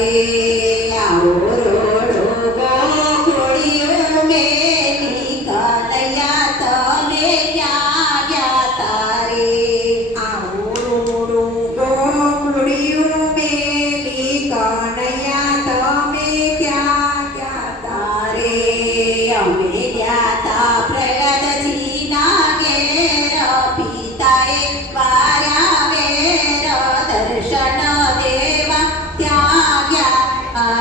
Hare